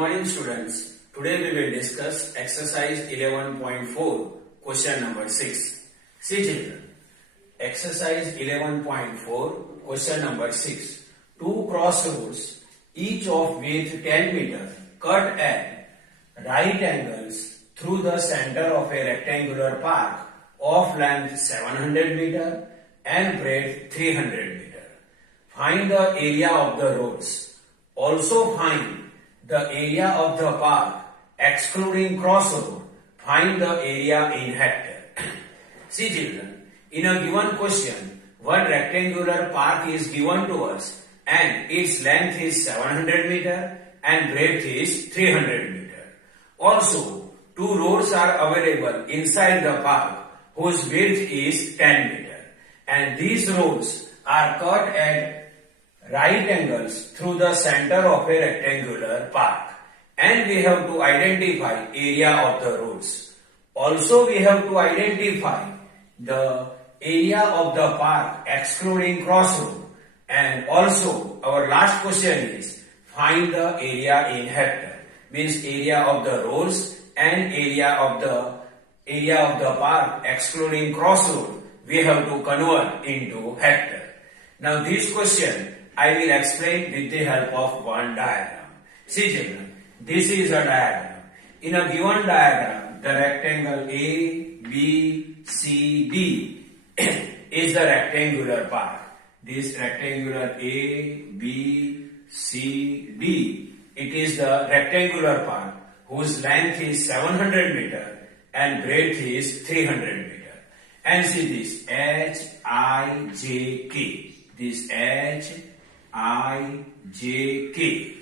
morning students. Today we will discuss exercise 11.4 question number 6. See children, exercise 11.4 question number 6. Two crossroads, each of width 10 meter, cut at right angles through the center of a rectangular park of length 700 meter and breadth 300 meter. Find the area of the roads. Also find the area of the park excluding crossroad. Find the area in hectare. See children, in a given question, one rectangular park is given to us and its length is 700 meter and breadth is 300 meter. Also, two roads are available inside the park whose width is 10 meter and these roads are cut at right angles through the center of a rectangular park, and we have to identify area of the roads. Also we have to identify the area of the park excluding crossroad, and also our last question is find the area in hectare, means area of the roads and area of the park excluding crossroad we have to convert into hectare. Now this question I will explain with the help of one diagram. See children, this is a diagram. In a given diagram, the rectangle A, B, C, D is the rectangular park. This rectangular A, B, C, D, it is the rectangular park whose length is 700 meter and breadth is 300 meter. And see this H, I, J, K. This H, I, J, K.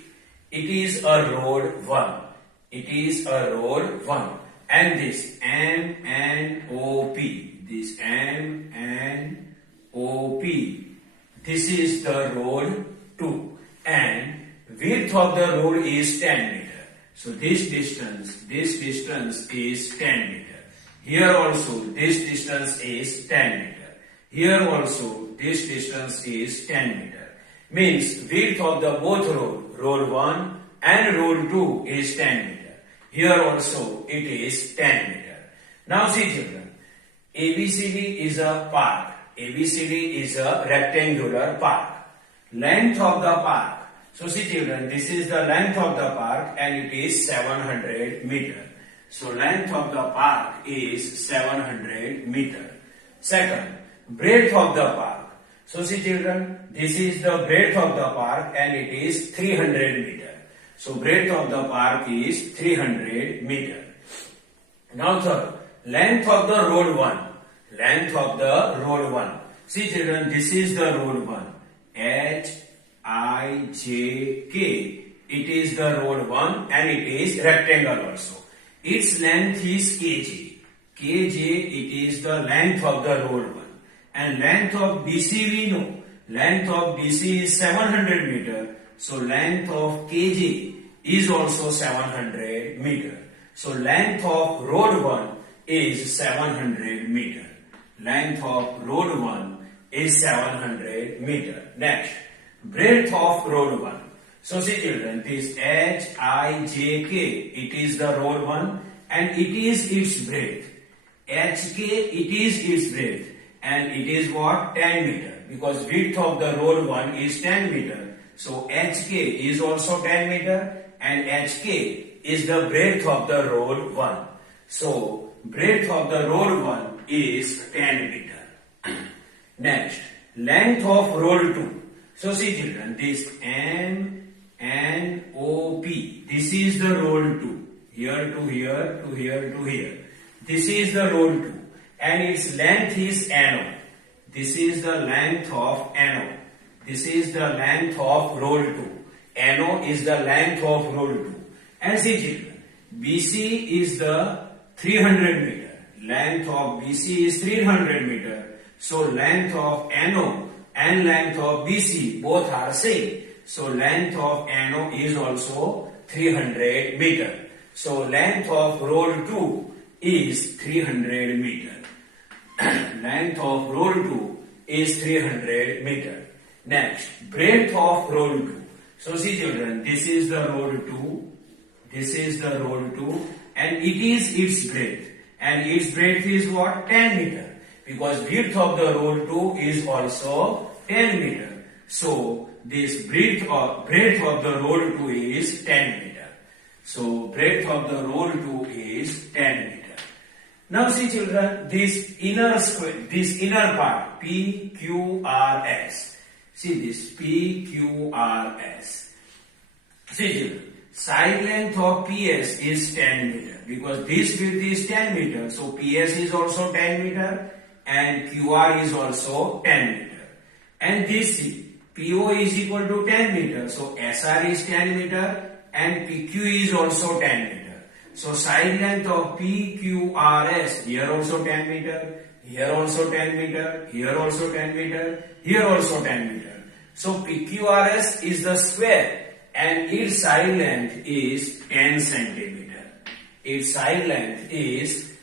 It is a road 1. It is a road 1. And this M, N, O, P. This M, N, O, P. This is the road 2. And width of the road is 10 meter. So this distance is 10 meter. Here also this distance is 10 meter. Here also this distance is 10 meter. Means width of the both road 1 and road 2 is 10 meter. Here also it is 10 meter. Now see children, ABCD is a park. ABCD is a rectangular park. Length of the park. So see children, this is the length of the park and it is 700 meter. So length of the park is 700 meter. Second, breadth of the park. So see children, this is the breadth of the park and it is 300 meter. So breadth of the park is 300 meter. Now third, length of the road 1. Length of the road 1. See children, this is the road 1. H, I, J, K. It is the road 1 and it is rectangle also. Its length is kj. Kj, it is the length of the road 1. And length of BC we know. Length of BC is 700 meter. So length of KJ is also 700 meter. So length of road 1 is 700 meter. Length of road 1 is 700 meter. Next, breadth of road 1. So see children, this H, I, J, K, it is the road 1 and it is its breadth. HK, it is its breadth. And it is what? 10 meter. Because width of the road 1 is 10 meter. So HK is also 10 meter and HK is the breadth of the road 1. So breadth of the road 1 is 10 meter. Next, length of road 2. So see children, this M, N, O, P. This is the road 2. Here to here to here to here. This is the road 2. And its length is NO. This is the length of NO. This is the length of road 2. NO is the length of road 2. And see children, BC is the 300 meter. Length of BC is 300 meter. So length of NO and length of BC both are same. So length of NO is also 300 meter. So length of road 2 is 300 meter. Length of road 2 is 300 meter. Next, breadth of road 2. So see children, this is the road 2 This is the road 2 and it is its breadth. And its breadth is what? 10 meter. Because width of the road 2 is also 10 meter. So this breadth of the road 2 is 10 meter. So breadth of the road 2 is 10 meter. Now see children, this inner part, PQRS. See this, PQRS. See children, side length of PS is 10 meter. Because this width is 10 meter, so PS is also 10 meter and QR is also 10 meter. And this PO is equal to 10 meter, so SR is 10 meter and PQ is also 10 meter. So side length of PQRS, here also 10 meter, here also 10 meter, here also 10 meter, here also 10 meter. So PQRS is the square and its side length is 10 centimeter. Its side length is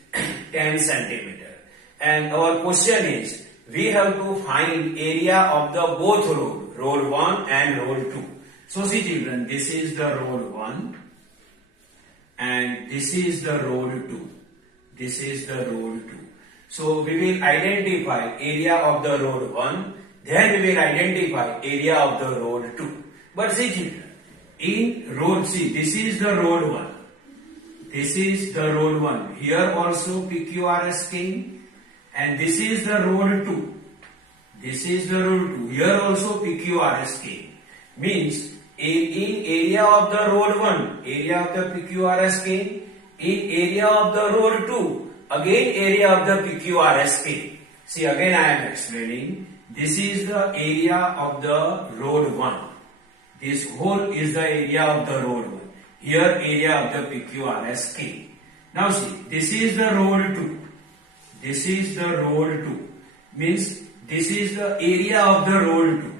10 centimeter. And our question is, we have to find area of the both road 1 and road 2. So see children, this is the road 1 and this is the road 2. This is the road 2. So we will identify area of the road 1, then we will identify area of the road 2. But see children, in road, see this is the road 1. This is the road 1. Here also PQRS came and this is the road 2. This is the road 2. Here also PQRS came. Means in area of the road 1, area of the PQRS came. In area of the road 2, again area of the PQRS came. See again I am explaining. This is the area of the road 1. This whole is the area of the road 1. Here area of the PQRS came. Now see, this is the road 2. This is the road 2. Means this is the area of the road 2.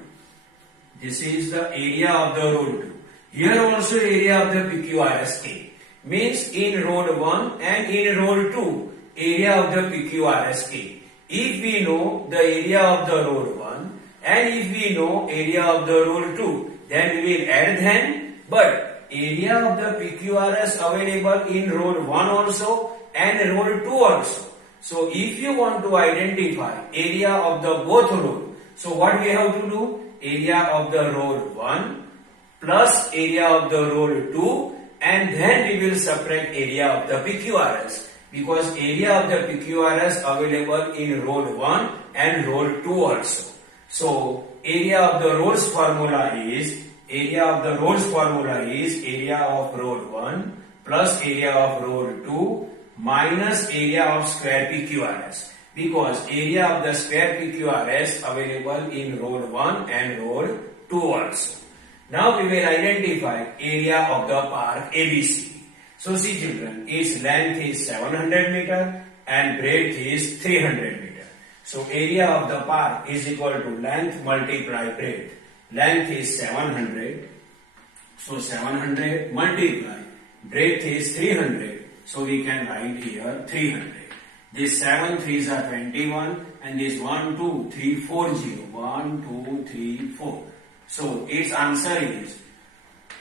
This is the area of the road 2. Here also area of the PQRS came. Means in road 1 and in road 2, area of the PQRS came. If we know the area of the road 1 and if we know area of the road 2, then we will add them. But area of the PQRS available in road 1 also and road 2 also. So if you want to identify area of the both road, so what we have to do? Area of the road 1 plus area of the road 2 and then we will subtract area of the PQRS because area of the PQRS available in road 1 and road 2 also. So area of the roads formula is area of road 1 plus area of road 2 minus area of square PQRS because area of the square PQRS available in road 1 and road 2 also. Now we will identify area of the park ABC. So see children, its length is 700 meter and breadth is 300 meter. So area of the park is equal to length multiply breadth. Length is 700. So 700 multiply breadth is 300. So we can write here 300. This 7 3s are 21 and this 1 2 3 4 0. 1 2 3 4. So its answer is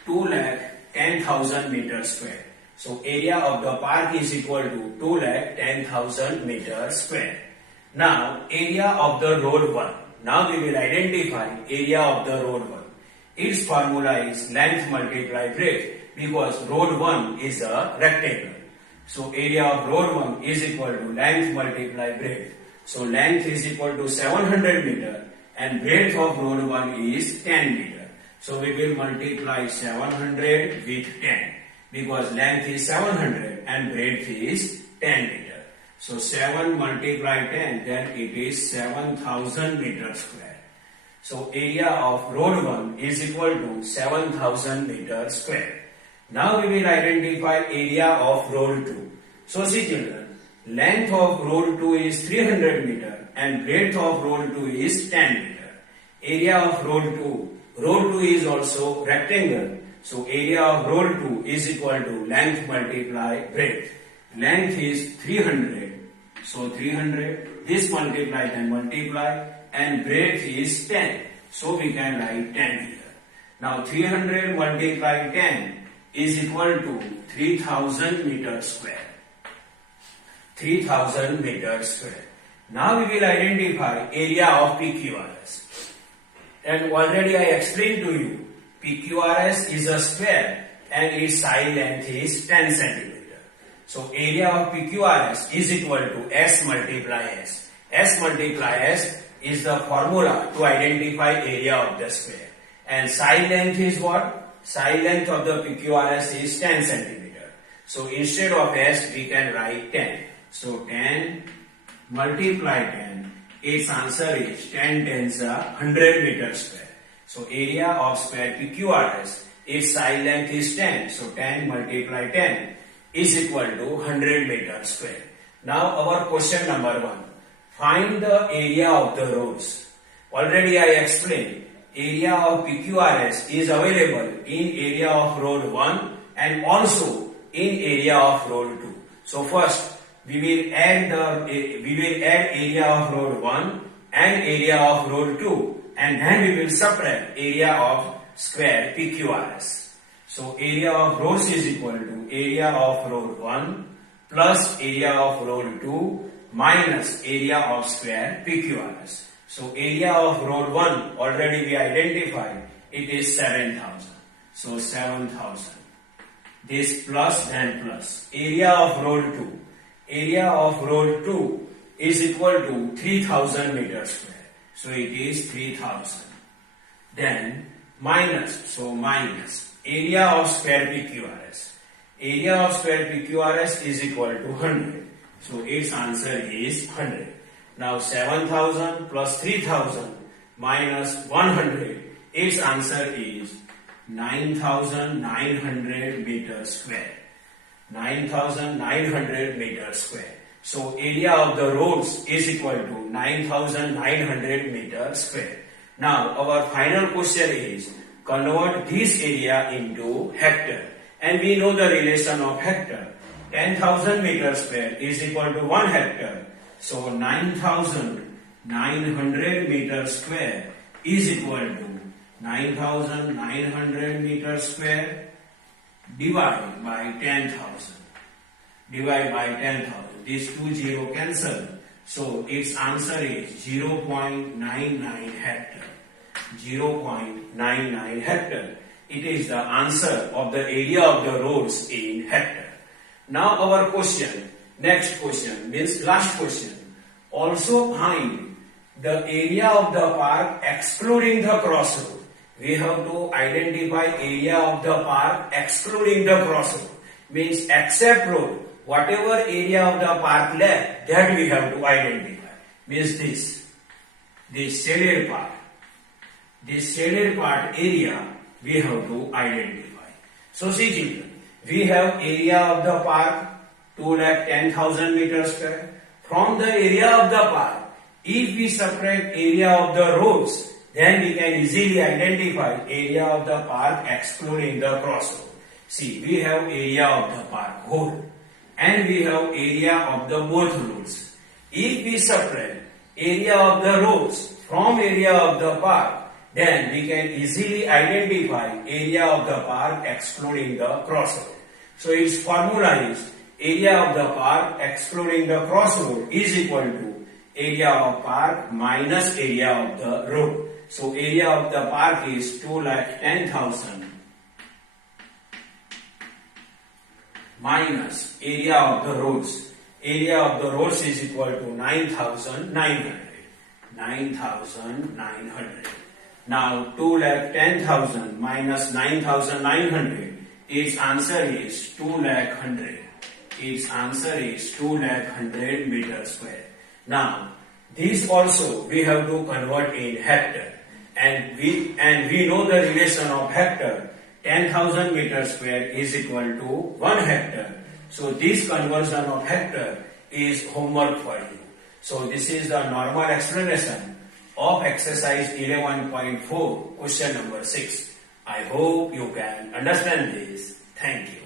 2,10,000 meters square. So area of the park is equal to 2,10,000 meters square. Now area of the road 1. Now we will identify area of the road 1. Its formula is length multiply breadth because road 1 is a rectangle. So area of road 1 is equal to length multiply breadth. So length is equal to 700 meter and breadth of road 1 is 10 meter. So we will multiply 700 with 10 because length is 700 and breadth is 10 meter. So 7 multiply 10, then it is 7,000 meters square. So area of road 1 is equal to 7,000 meters square. Now we will identify area of road 2. So see children, length of road 2 is 300 meter and breadth of road 2 is 10 meter. Area of road 2 is also rectangle. So area of road 2 is equal to length multiply breadth. Length is 300. So 300, this multiply and multiply and breadth is 10. So we can write 10 here. Now 300 multiply 10 is equal to 3000 meters square. 3000 meters square. Now we will identify area of PQRS. And already I explained to you, PQRS is a square and its side length is 10 centimeter. So area of PQRS is equal to S multiply S. S multiply S is the formula to identify area of the square. And side length is what? Side length of the PQRS is 10 centimeter. So instead of S we can write 10. So 10 multiply 10. Its answer is 10 tens are 100 meters square. So area of square PQRS, its side length is 10. So 10 multiply 10 is equal to 100 meters square. Now our question number 1. Find the area of the roads. Already I explained, area of PQRS is available in area of road 1 and also in area of road 2. So first we will add area of road 1 and area of road 2, and then we will subtract area of square PQRS. So area of roads is equal to area of road 1 plus area of road 2 minus area of square PQRS. So area of road 1 already we identified, it is 7000. So 7000. This plus then plus. Area of road 2. Area of road 2 is equal to 3000 meters square. So it is 3000. Then minus, so minus area of square PQRS. Area of square PQRS is equal to 100. So its answer is 100. Now 7000 plus 3000 minus 100, its answer is 9900 meters square. 9900 meters square. So area of the roads is equal to 9900 meters square. Now our final question is, convert this area into hectare. And we know the relation of hectare. 10,000 meters square is equal to 1 hectare. So 9900 meters square is equal to 9900 meters square divided by 10,000. Divide by 10,000. These two zero cancel. So its answer is 0.99 hectare. 0.99 hectare. It is the answer of the area of the roads in hectare. Now our question, next question means last question. Also find the area of the park excluding the crossroad. We have to identify area of the park excluding the crossroad. Means except road, whatever area of the park left, that we have to identify. Means this shaded part. This shaded part area we have to identify. So see children, we have area of the park 2,10,000 meters square. From the area of the park, if we subtract area of the roads, then we can easily identify area of the park excluding the crossroad. See, we have area of the park whole and we have area of the both roads. If we subtract area of the roads from area of the park, then we can easily identify area of the park excluding the crossroad. So its formula is area of the park excluding the crossroad is equal to area of park minus area of the road. So area of the park is 2,10,000 minus area of the roads. Area of the roads is equal to 9,900. 9,900. Now 2,10,000 minus 9,900. Its answer is 2,100,000. Its answer is 2,100,000 meters square. Now this also we have to convert in hectare. And we know the relation of hectare. 10,000 meters square is equal to 1 hectare. So this conversion of hectare is homework for you. So this is the normal explanation of exercise 11.4 question number 6. I hope you can understand this. Thank you.